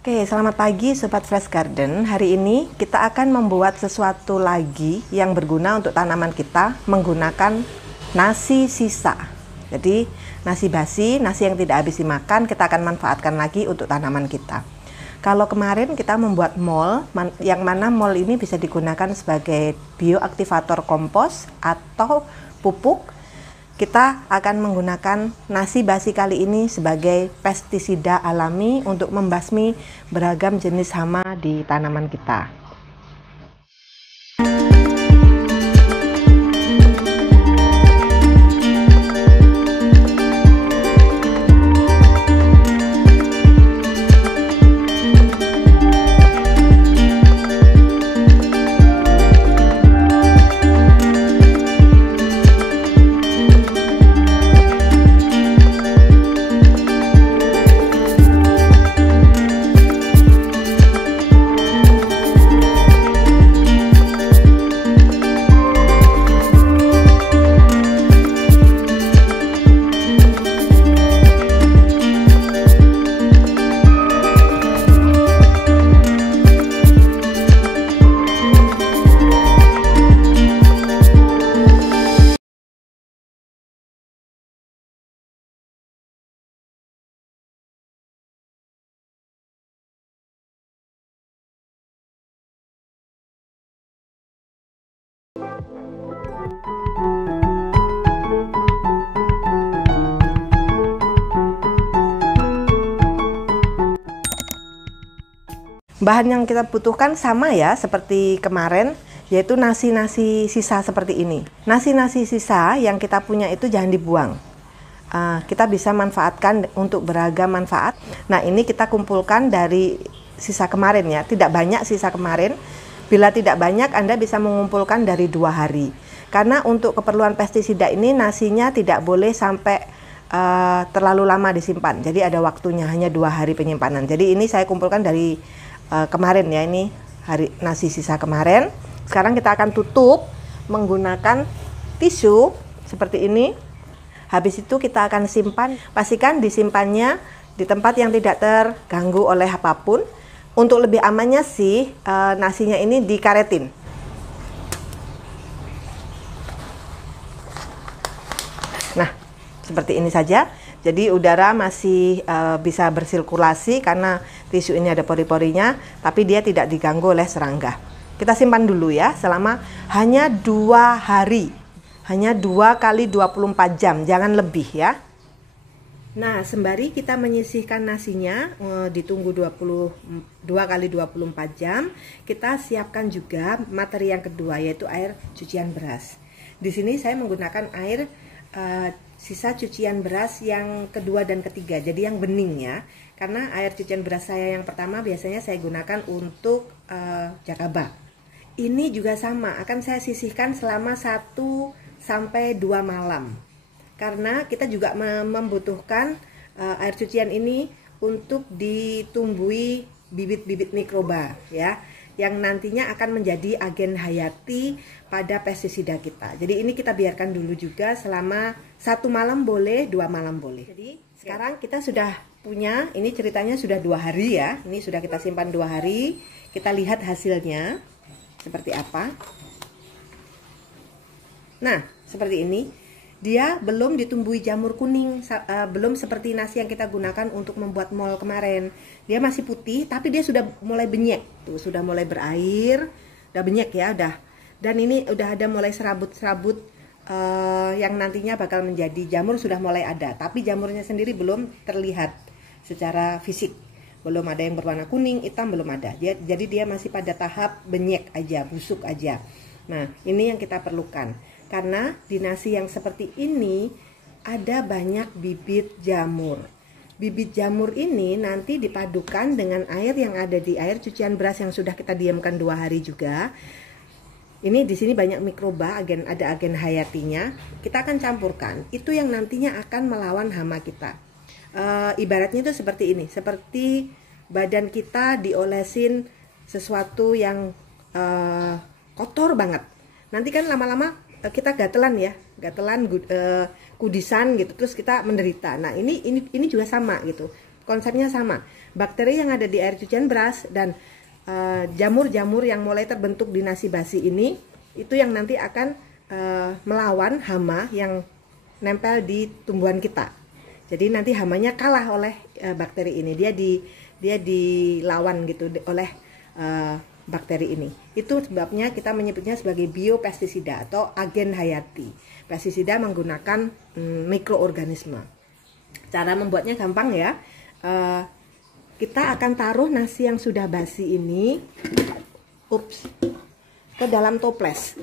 Oke, selamat pagi Sobat Fresh Garden. Hari ini kita akan membuat sesuatu lagi yang berguna untuk tanaman kita menggunakan nasi sisa. Jadi nasi basi, nasi yang tidak habis dimakan, kita akan manfaatkan lagi untuk tanaman kita. Kalau kemarin kita membuat mol, yang mana mol ini bisa digunakan sebagai bioaktivator kompos atau pupuk. Kita akan menggunakan nasi basi kali ini sebagai pestisida alami untuk membasmi beragam jenis hama di tanaman kita. Bahan yang kita butuhkan sama ya seperti kemarin, yaitu nasi-nasi sisa seperti ini. Nasi-nasi sisa yang kita punya itu jangan dibuang. Kita bisa manfaatkan untuk beragam manfaat. Nah, ini kita kumpulkan dari sisa kemarin ya, tidak banyak sisa kemarin. Bila tidak banyak, Anda bisa mengumpulkan dari 2 hari. Karena untuk keperluan pestisida ini nasinya tidak boleh sampai terlalu lama disimpan. Jadi ada waktunya, hanya 2 hari penyimpanan. Jadi ini saya kumpulkan dari kemarin ya, ini hari nasi sisa kemarin. Sekarang kita akan tutup menggunakan tisu seperti ini. Habis itu kita akan simpan. Pastikan disimpannya di tempat yang tidak terganggu oleh apapun. Untuk lebih amannya sih nasinya ini dikaretin. Nah, seperti ini saja. Jadi udara masih bisa bersirkulasi karena tisu ini ada pori-porinya, tapi dia tidak diganggu oleh serangga. Kita simpan dulu ya, selama hanya 2 hari. Hanya 2 kali 24 jam, jangan lebih ya. Nah, sembari kita menyisihkan nasinya, ditunggu 2 kali 24 jam, kita siapkan juga materi yang kedua, yaitu air cucian beras. Di sini saya menggunakan air sisa cucian beras yang kedua dan ketiga, jadi yang bening ya. Karena air cucian beras saya yang pertama biasanya saya gunakan untuk jakaba. Ini juga sama, akan saya sisihkan selama 1 sampai 2 malam. Karena kita juga membutuhkan air cucian ini untuk ditumbuhi bibit-bibit mikroba ya, yang nantinya akan menjadi agen hayati pada pestisida kita. Jadi ini kita biarkan dulu juga selama 1 malam boleh, 2 malam boleh. Jadi sekarang kita sudah punya, ini ceritanya sudah 2 hari ya. Ini sudah kita simpan 2 hari. Kita lihat hasilnya seperti apa. Nah, seperti ini. Dia belum ditumbuhi jamur kuning, belum seperti nasi yang kita gunakan untuk membuat mol kemarin. Dia masih putih, tapi dia sudah mulai benyek. Tuh, sudah mulai berair, udah benyek ya, udah. Dan ini udah ada mulai serabut-serabut yang nantinya bakal menjadi jamur, sudah mulai ada. Tapi jamurnya sendiri belum terlihat secara fisik. Belum ada yang berwarna kuning, hitam, belum ada. Jadi dia masih pada tahap benyek aja, busuk aja. Nah, ini yang kita perlukan. Karena di nasi yang seperti ini ada banyak bibit jamur. Bibit jamur ini nanti dipadukan dengan air yang ada di air cucian beras yang sudah kita diamkan 2 hari juga. Ini di sini banyak mikroba, ada agen hayatinya. Kita akan campurkan. Itu yang nantinya akan melawan hama kita. Ibaratnya itu seperti ini, seperti badan kita diolesin sesuatu yang kotor banget. Nanti kan lama-lama kita gatelan ya, kudisan gitu, terus kita menderita. Nah, ini juga sama gitu. Konsepnya sama. bakteri yang ada di air cucian beras dan jamur-jamur yang mulai terbentuk di nasi basi ini, itu yang nanti akan melawan hama yang nempel di tumbuhan kita. Jadi nanti hamanya kalah oleh bakteri ini, dia dilawan gitu oleh bakteri ini. Itu sebabnya kita menyebutnya sebagai biopestisida atau agen hayati. Pestisida menggunakan mikroorganisme. Cara membuatnya gampang ya. Kita akan taruh nasi yang sudah basi ini ke dalam toples.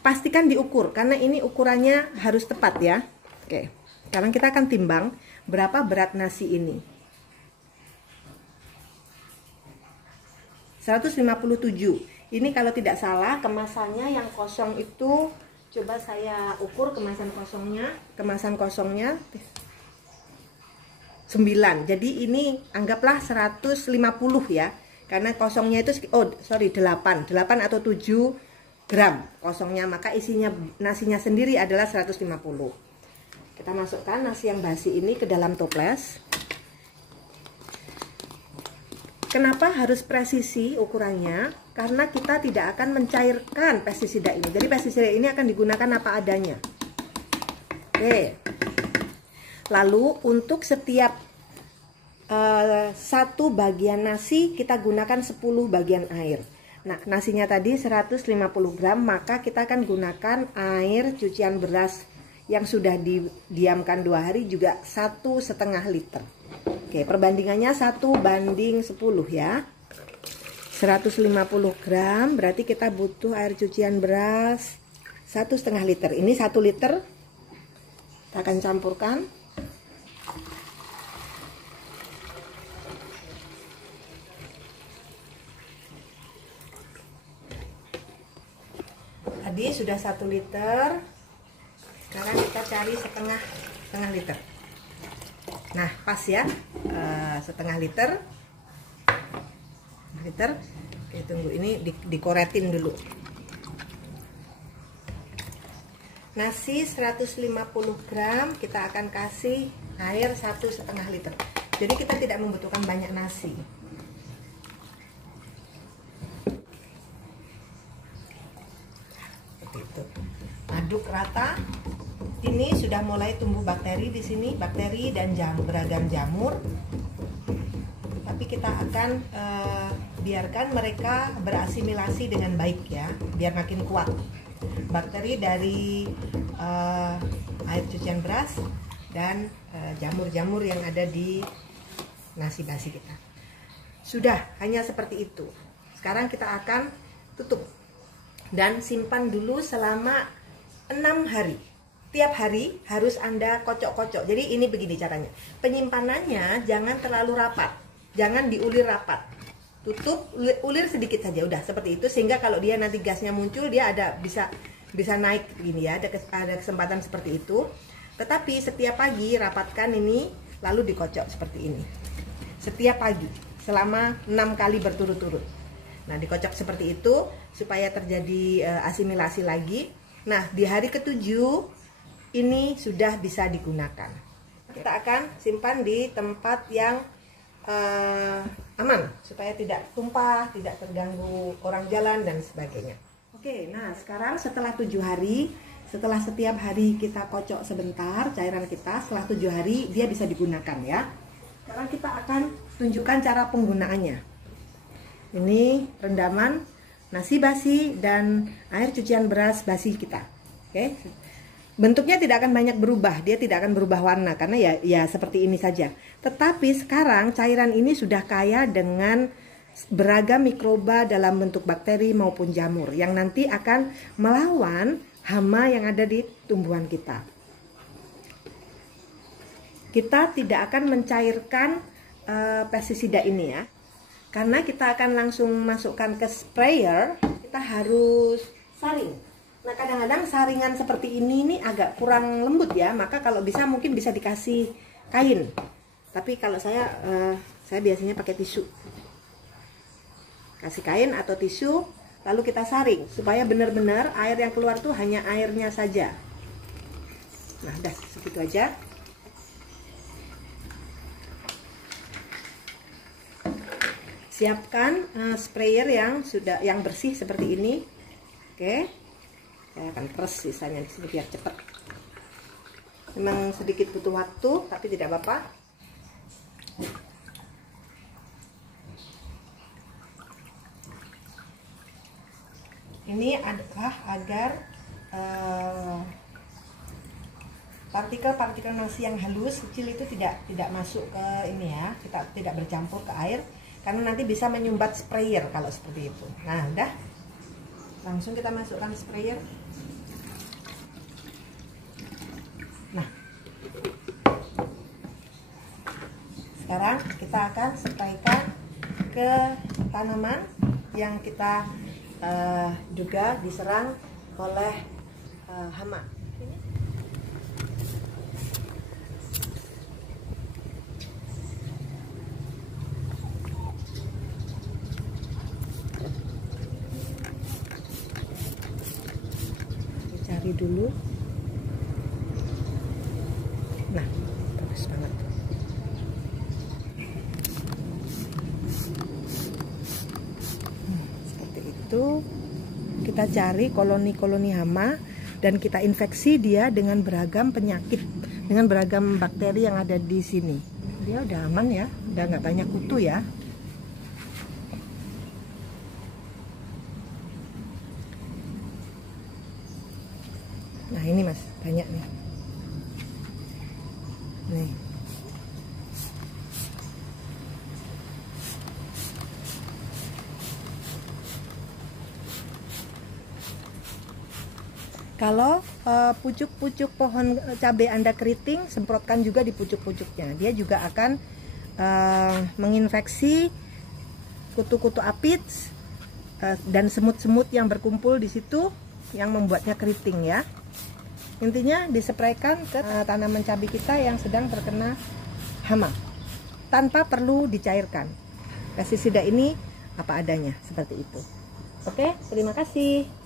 Pastikan diukur karena ini ukurannya harus tepat ya. Oke. Sekarang kita akan timbang berapa berat nasi ini. 157. Ini kalau tidak salah kemasannya yang kosong itu, coba saya ukur kemasan kosongnya. Kemasan kosongnya 9. Jadi ini anggaplah 150 ya. Karena kosongnya itu 8 atau 7 gram kosongnya, maka isinya nasinya sendiri adalah 150. Kita masukkan nasi yang basi ini ke dalam toples. Kenapa harus presisi ukurannya? Karena kita tidak akan mencairkan pestisida ini. Jadi pestisida ini akan digunakan apa adanya. Oke. Lalu untuk setiap satu bagian nasi kita gunakan 10 bagian air. Nah, nasinya tadi 150 gram, maka kita akan gunakan air cucian beras yang sudah didiamkan 2 hari juga 1,5 liter. Oke, perbandingannya 1:10 ya. 150 gram berarti kita butuh air cucian beras 1,5 liter. Ini 1 liter. Kita akan campurkan. Tadi sudah 1 liter. Sekarang kita cari setengah liter. Nah, pas ya, setengah liter. Oke, tunggu ini dikoretin dulu. Nasi 150 gram kita akan kasih air 1,5 liter. Jadi kita tidak membutuhkan banyak nasi. Seperti itu. Aduk rata. Ini sudah mulai tumbuh bakteri di sini, bakteri dan beragam jamur. Tapi kita akan biarkan mereka berasimilasi dengan baik ya, biar makin kuat. Bakteri dari air cucian beras dan jamur-jamur yang ada di nasi basi kita. Sudah, hanya seperti itu. Sekarang kita akan tutup dan simpan dulu selama 6 hari. Tiap hari harus Anda kocok-kocok. Jadi ini begini caranya. Penyimpanannya jangan terlalu rapat. Jangan diulir rapat. Tutup, ulir sedikit saja. Udah seperti itu, sehingga kalau dia nanti gasnya muncul, dia bisa naik gini ya. Ada kesempatan seperti itu. Tetapi setiap pagi rapatkan ini, lalu dikocok seperti ini. Setiap pagi selama 6 kali berturut-turut. Nah, dikocok seperti itu supaya terjadi asimilasi lagi. Nah, di hari ke-7 ini sudah bisa digunakan. Kita akan simpan di tempat yang aman supaya tidak tumpah, tidak terganggu orang jalan dan sebagainya. Oke, nah sekarang setelah 7 hari, setelah setiap hari kita kocok sebentar cairan kita, setelah 7 hari dia bisa digunakan ya. Sekarang kita akan tunjukkan cara penggunaannya. Ini rendaman nasi basi dan air cucian beras basi kita. Oke. Bentuknya tidak akan banyak berubah, dia tidak akan berubah warna karena ya seperti ini saja. Tetapi sekarang cairan ini sudah kaya dengan beragam mikroba dalam bentuk bakteri maupun jamur yang nanti akan melawan hama yang ada di tumbuhan kita. Kita tidak akan mencairkan pestisida ini ya. Karena kita akan langsung masukkan ke sprayer, kita harus saring. Nah, kadang-kadang saringan seperti ini agak kurang lembut ya, maka kalau bisa mungkin bisa dikasih kain. Tapi kalau saya biasanya pakai tisu. Kasih kain atau tisu, lalu kita saring supaya benar-benar air yang keluar tuh hanya airnya saja. Nah, udah segitu aja. siapkan sprayer yang bersih seperti ini. Oke, saya akan peres sisanya di sini biar cepat. Memang sedikit butuh waktu, tapi tidak apa-apa. Ini adalah agar partikel-partikel nasi yang halus kecil itu tidak masuk ke ini ya, kita tidak bercampur ke air, karena nanti bisa menyumbat sprayer kalau seperti itu. Nah, udah, langsung kita masukkan sprayer. Nah, sekarang kita akan spraykan ke tanaman yang kita juga diserang oleh hama. Cari dulu. Nah, bagus banget. Seperti itu. Kita cari koloni-koloni hama dan kita infeksi dia dengan beragam penyakit, dengan beragam bakteri yang ada di sini. Dia udah aman ya, udah nggak banyak kutu ya. Nah ini mas, banyak nih. Nih. Kalau pucuk-pucuk pohon cabai Anda keriting, semprotkan juga di pucuk-pucuknya. Dia juga akan menginfeksi kutu-kutu aphids dan semut-semut yang berkumpul di situ yang membuatnya keriting ya. Intinya dispraykan ke tanaman cabai kita yang sedang terkena hama tanpa perlu dicairkan. Pestisida ini apa adanya seperti itu. Oke, terima kasih.